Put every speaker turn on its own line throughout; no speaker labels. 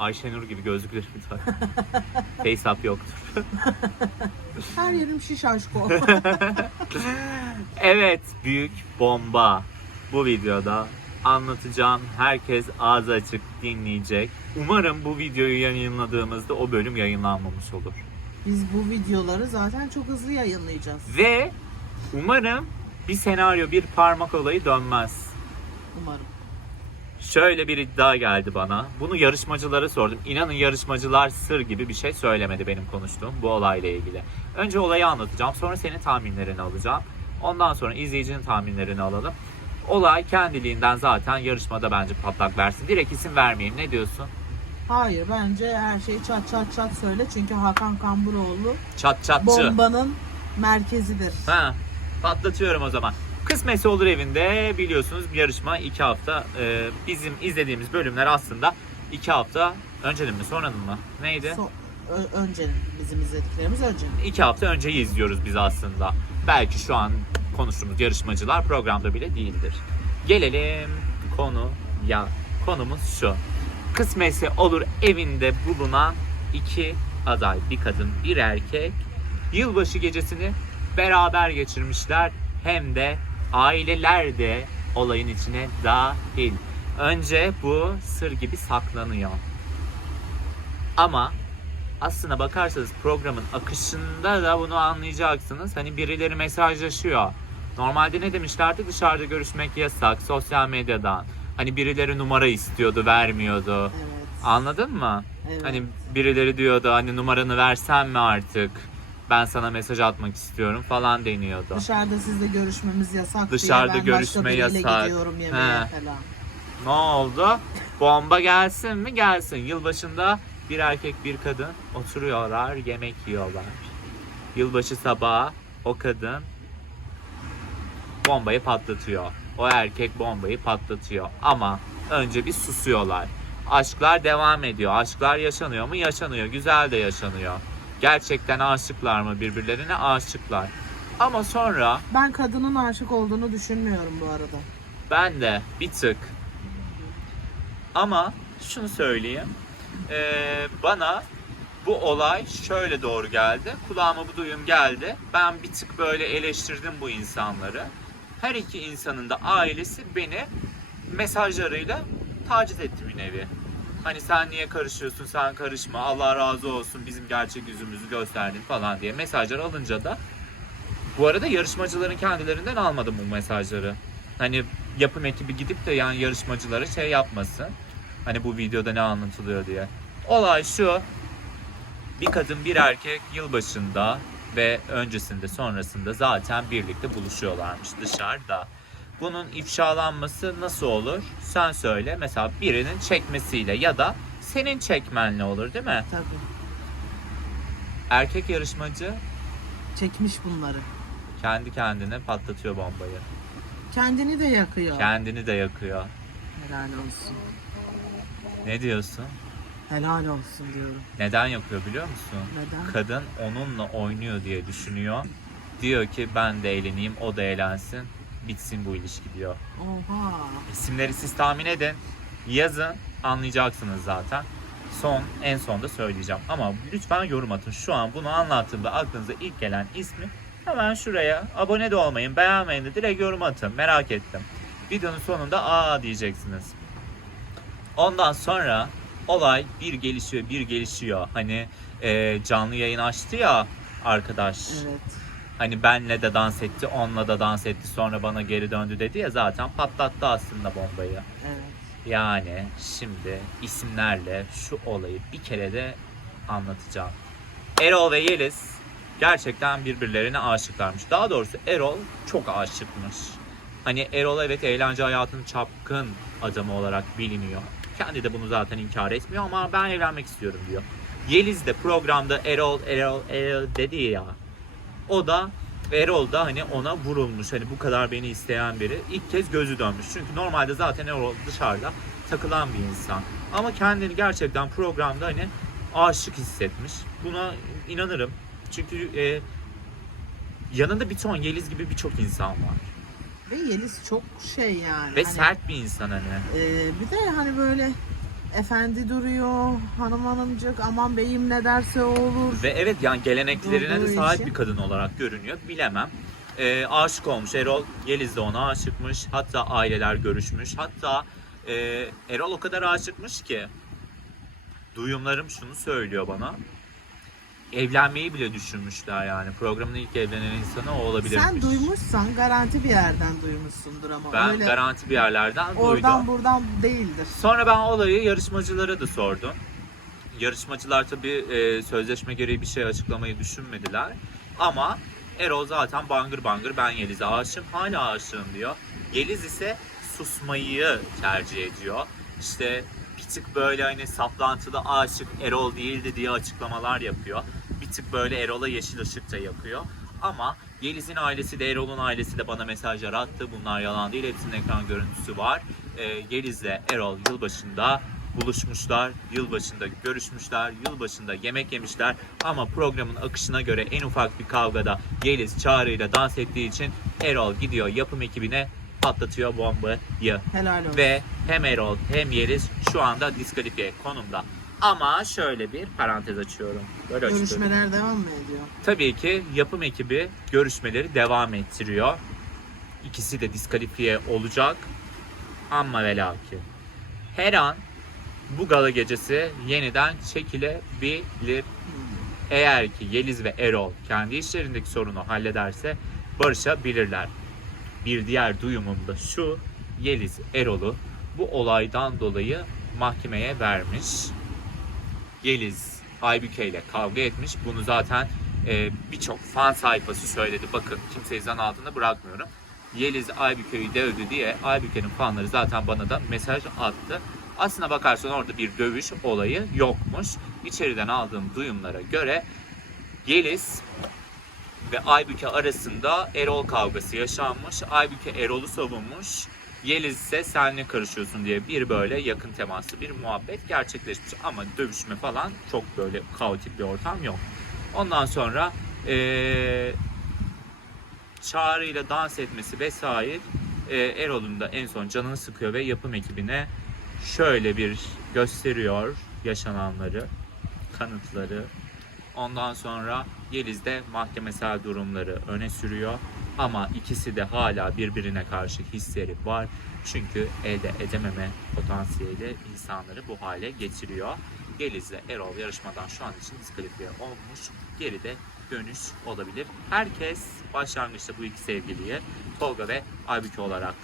Ayşenur gibi gözlüklerimi tak. Face up yoktur.
Her yerim şiş aşko.
Evet büyük bomba. Bu videoda anlatacağım. Herkes ağzı açık dinleyecek. Umarım bu videoyu yayınladığımızda o bölüm yayınlanmamış olur.
Biz bu videoları zaten çok hızlı yayınlayacağız.
Ve umarım bir senaryo, bir parmak olayı dönmez.
Umarım.
Şöyle bir iddia geldi bana. Bunu yarışmacılara sordum. İnanın yarışmacılar sır gibi bir şey söylemedi benim konuştuğum bu olayla ilgili. Önce olayı anlatacağım. Sonra senin tahminlerini alacağım. Ondan sonra izleyicinin tahminlerini alalım. Olay kendiliğinden zaten yarışmada bence patlak versin. Direkt isim vermeyeyim. Ne diyorsun?
Hayır bence her şeyi çat çat çat söyle çünkü Hakan Kamburoğlu
Çat çatçı.
bombanın merkezidir.
Ha, patlatıyorum o zaman. Kısmetse olur evinde biliyorsunuz bir yarışma iki hafta. Ee, bizim izlediğimiz bölümler aslında iki hafta öncenin mi sonranın mı? Neydi?
So- önce bizim izlediklerimiz önce.
iki hafta önceyi izliyoruz biz aslında. Belki şu an konuştuğumuz yarışmacılar programda bile değildir. Gelelim konu ya konumuz şu. Kısmetse olur evinde bulunan iki aday, bir kadın, bir erkek yılbaşı gecesini beraber geçirmişler. Hem de aileler de olayın içine dahil. Önce bu sır gibi saklanıyor. Ama aslına bakarsanız programın akışında da bunu anlayacaksınız. Hani birileri mesajlaşıyor. Normalde ne demişlerdi? Dışarıda görüşmek yasak sosyal medyadan. Hani birileri numara istiyordu, vermiyordu.
Evet.
Anladın mı?
evet.
Hani birileri diyordu hani numaranı versen mi artık? Ben sana mesaj atmak istiyorum falan deniyordu.
Dışarıda sizle görüşmemiz yasak
Dışarıda
diye ben
görüşme yasak.
gidiyorum yemeğe
He.
falan.
Ne oldu? Bomba gelsin mi? Gelsin. Yılbaşında bir erkek bir kadın oturuyorlar, yemek yiyorlar. Yılbaşı sabahı o kadın bombayı patlatıyor. O erkek bombayı patlatıyor. Ama önce bir susuyorlar. Aşklar devam ediyor. Aşklar yaşanıyor mu? Yaşanıyor. Güzel de yaşanıyor. Gerçekten aşıklar mı birbirlerine? Aşıklar. Ama sonra
Ben kadının aşık olduğunu düşünmüyorum bu arada.
Ben de bir tık. Ama şunu söyleyeyim. Ee, bana bu olay şöyle doğru geldi. Kulağıma bu duyum geldi. Ben bir tık böyle eleştirdim bu insanları. Her iki insanın da ailesi beni mesajlarıyla taciz etti bir nevi. Hani sen niye karışıyorsun, sen karışma, Allah razı olsun bizim gerçek yüzümüzü gösterdin falan diye mesajlar alınca da bu arada yarışmacıların kendilerinden almadım bu mesajları. Hani yapım ekibi gidip de yani yarışmacılara şey yapmasın. Hani bu videoda ne anlatılıyor diye. Olay şu. Bir kadın bir erkek yılbaşında ve öncesinde sonrasında zaten birlikte buluşuyorlarmış dışarıda. Bunun ifşalanması nasıl olur? Sen söyle. Mesela birinin çekmesiyle ya da senin çekmenle olur değil mi?
Tabii.
Erkek yarışmacı
Çekmiş bunları.
kendi kendine patlatıyor bombayı.
Kendini de yakıyor.
Kendini de yakıyor.
Helal olsun.
Ne diyorsun?
Helal olsun diyorum.
Neden yapıyor biliyor musun?
Neden?
Kadın onunla oynuyor diye düşünüyor. Diyor ki ben de eğleneyim, o da eğlensin. Bitsin bu ilişki diyor.
Oha.
İsimleri siz tahmin edin. Yazın, anlayacaksınız zaten. Son, en sonda söyleyeceğim. Ama lütfen yorum atın. Şu an bunu anlattığımda aklınıza ilk gelen ismi hemen şuraya abone de olmayın, beğenmeyin de direkt yorum atın. Merak ettim. Videonun sonunda aa diyeceksiniz. Ondan sonra olay bir gelişiyor, bir gelişiyor. Hani e, canlı yayın açtı ya arkadaş.
Evet.
Hani benle de dans etti, onunla da dans etti, sonra bana geri döndü dedi ya zaten patlattı aslında bombayı.
Evet.
Yani şimdi isimlerle şu olayı bir kere de anlatacağım. Erol ve Yeliz gerçekten birbirlerine aşıklarmış. Daha doğrusu Erol çok aşıkmış. Hani Erol evet eğlence hayatının çapkın adamı olarak biliniyor. Kendi de bunu zaten inkar etmiyor ama ben evlenmek istiyorum diyor. Yeliz de programda Erol, Erol, Erol dedi ya. O da Erol da hani ona vurulmuş. Hani bu kadar beni isteyen biri. ilk kez gözü dönmüş. Çünkü normalde zaten Erol dışarıda takılan bir insan. Ama kendini gerçekten programda hani aşık hissetmiş. Buna inanırım. Çünkü e, yanında bir ton Yeliz gibi birçok insan var.
Ve Yeliz çok şey yani.
Ve
hani,
sert bir insan hani.
e, bir de hani böyle efendi duruyor. Hanım hanımcık aman beyim ne derse o olur.
Ve evet yani geleneklerine de sahip
için.
bir kadın olarak görünüyor. Bilemem. Ee, aşık olmuş. Erol Yeliz de ona aşıkmış. Hatta aileler görüşmüş. Hatta e, Erol o kadar aşıkmış ki duyumlarım şunu söylüyor bana. Evlenmeyi bile düşünmüşler yani. Programın ilk evlenen insanı o olabilirmiş.
Sen duymuşsan garanti bir yerden duymuşsundur ama
Ben
öyle
garanti bir yerlerden
oradan
duydum.
buradan değildir.
Sonra ben olayı yarışmacılara da sordum. Yarışmacılar tabii e, sözleşme gereği bir şey açıklamayı düşünmediler. Ama Erol zaten bangır bangır ben Yeliz'e aşığım, hala aşığım diyor. Yeliz ise susmayı tercih ediyor. İşte bir tık böyle hani saplantıda aşık Erol değildi diye açıklamalar yapıyor. Bir tık böyle Erol'a yeşil ışık da yakıyor. Ama Yeliz'in ailesi de Erol'un ailesi de bana mesajlar attı. Bunlar yalan değil. Hepsinin ekran görüntüsü var. Ee, Yeliz'le Erol yılbaşında buluşmuşlar. Yılbaşında görüşmüşler. Yılbaşında yemek yemişler. Ama programın akışına göre en ufak bir kavgada Yeliz çağrıyla dans ettiği için Erol gidiyor yapım ekibine patlatıyor bombayı.
Helal olsun.
Ve hem Erol hem Yeliz şu anda diskalifiye konumda. Ama şöyle bir parantez açıyorum. Böyle açıyorum.
Görüşmeler devam mı ediyor?
Tabii ki yapım ekibi görüşmeleri devam ettiriyor. İkisi de diskalifiye olacak. Ama ve lakin. Her an bu gala gecesi yeniden çekilebilir. Eğer ki Yeliz ve Erol kendi işlerindeki sorunu hallederse barışabilirler. Bir diğer duyumum da şu. Yeliz Erol'u bu olaydan dolayı mahkemeye vermiş. Yeliz Aybüke ile kavga etmiş. Bunu zaten e, birçok fan sayfası söyledi. Bakın kimseyi zan altında bırakmıyorum. Yeliz Aybüke'yi dövdü diye Aybüke'nin fanları zaten bana da mesaj attı. Aslına bakarsan orada bir dövüş olayı yokmuş. İçeriden aldığım duyumlara göre Yeliz ve Aybüke arasında Erol kavgası yaşanmış. Aybüke Erol'u savunmuş. Yeliz ise sen ne karışıyorsun diye bir böyle yakın temaslı bir muhabbet gerçekleşmiş. Ama dövüşme falan çok böyle kaotik bir ortam yok. Ondan sonra eee çağrıyla dans etmesi vesaire eee, Erol'un da en son canını sıkıyor ve yapım ekibine şöyle bir gösteriyor yaşananları, kanıtları. Ondan sonra Yeliz de mahkemesel durumları öne sürüyor. Ama ikisi de hala birbirine karşı hisleri var. Çünkü elde edememe potansiyeli insanları bu hale getiriyor. Yeliz ile Erol yarışmadan şu an için diskalifiye olmuş. Geride dönüş olabilir. Herkes başlangıçta bu iki sevgiliyi Tolga ve Aybüke olarak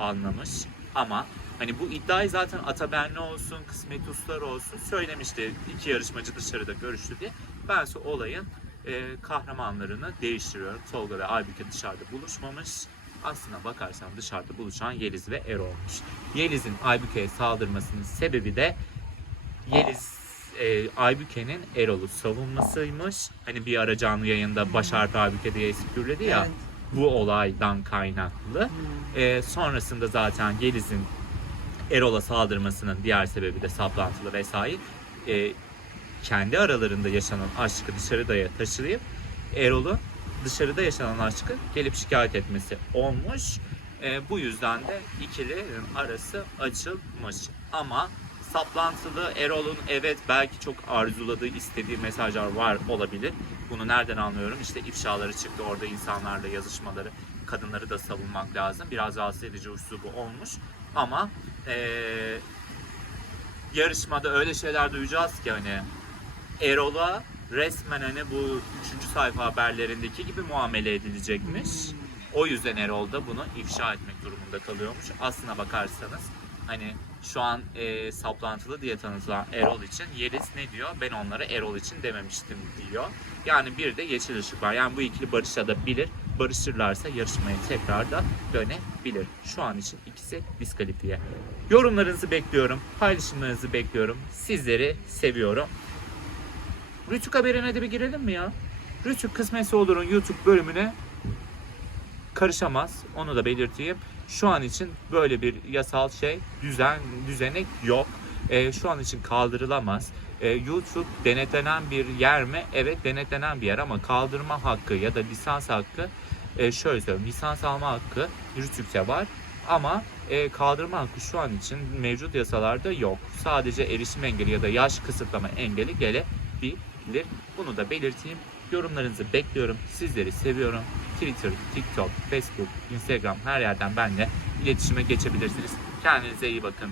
anlamış. Ama hani bu iddiayı zaten Atabenli olsun, Kısmet Uslar olsun söylemişti. İki yarışmacı dışarıda görüştü diye. Bense olayın e, kahramanlarını değiştiriyorum. Tolga ve Aybüke dışarıda buluşmamış. Aslına bakarsan dışarıda buluşan Yeliz ve Erol'muş. Yeliz'in Aybüke'ye saldırmasının sebebi de Yeliz e, Aybüke'nin Erol'u savunmasıymış. Hani bir ara canlı yayında baş harfi Aybüke diye esprüledi ya.
Evet.
Bu olaydan kaynaklı.
Hmm.
E, sonrasında zaten Yeliz'in Erol'a saldırmasının diğer sebebi de saplantılı vesaire. E, kendi aralarında yaşanan aşkı dışarıdaya taşıyıp Erol'u dışarıda yaşanan aşkı gelip şikayet etmesi olmuş. E, bu yüzden de ikilinin arası açılmış. Ama saplantılı Erol'un evet belki çok arzuladığı, istediği mesajlar var olabilir. Bunu nereden anlıyorum? İşte ifşaları çıktı orada insanlarla yazışmaları. Kadınları da savunmak lazım. Biraz rahatsız edici üslubu olmuş. Ama eee, yarışmada öyle şeyler duyacağız ki hani Erol'a resmen hani bu 3. sayfa haberlerindeki gibi muamele edilecekmiş. O yüzden Erol da bunu ifşa etmek durumunda kalıyormuş. Aslına bakarsanız hani şu an e, saplantılı diye tanıtılan Erol için Yeliz ne diyor? Ben onlara Erol için dememiştim diyor. Yani bir de yeşil ışık var. Yani bu ikili barışabilir. Barışırlarsa yarışmaya tekrar da dönebilir. Şu an için ikisi diskalifiye. Yorumlarınızı bekliyorum. Paylaşımlarınızı bekliyorum. Sizleri seviyorum. Rütük haberine de bir girelim mi ya? Rütük kısmetse olurun YouTube bölümüne karışamaz. Onu da belirteyim. Şu an için böyle bir yasal şey, düzen, düzenek yok. Ee, şu an için kaldırılamaz. Ee, YouTube denetlenen bir yer mi? Evet denetlenen bir yer ama kaldırma hakkı ya da lisans hakkı e, şöyle söyleyeyim. Lisans alma hakkı Rütük'te var ama e, kaldırma hakkı şu an için mevcut yasalarda yok. Sadece erişim engeli ya da yaş kısıtlama engeli gelebilir. Bunu da belirteyim. Yorumlarınızı bekliyorum. Sizleri seviyorum. Twitter, TikTok, Facebook, Instagram her yerden benimle iletişime geçebilirsiniz. Kendinize iyi bakın.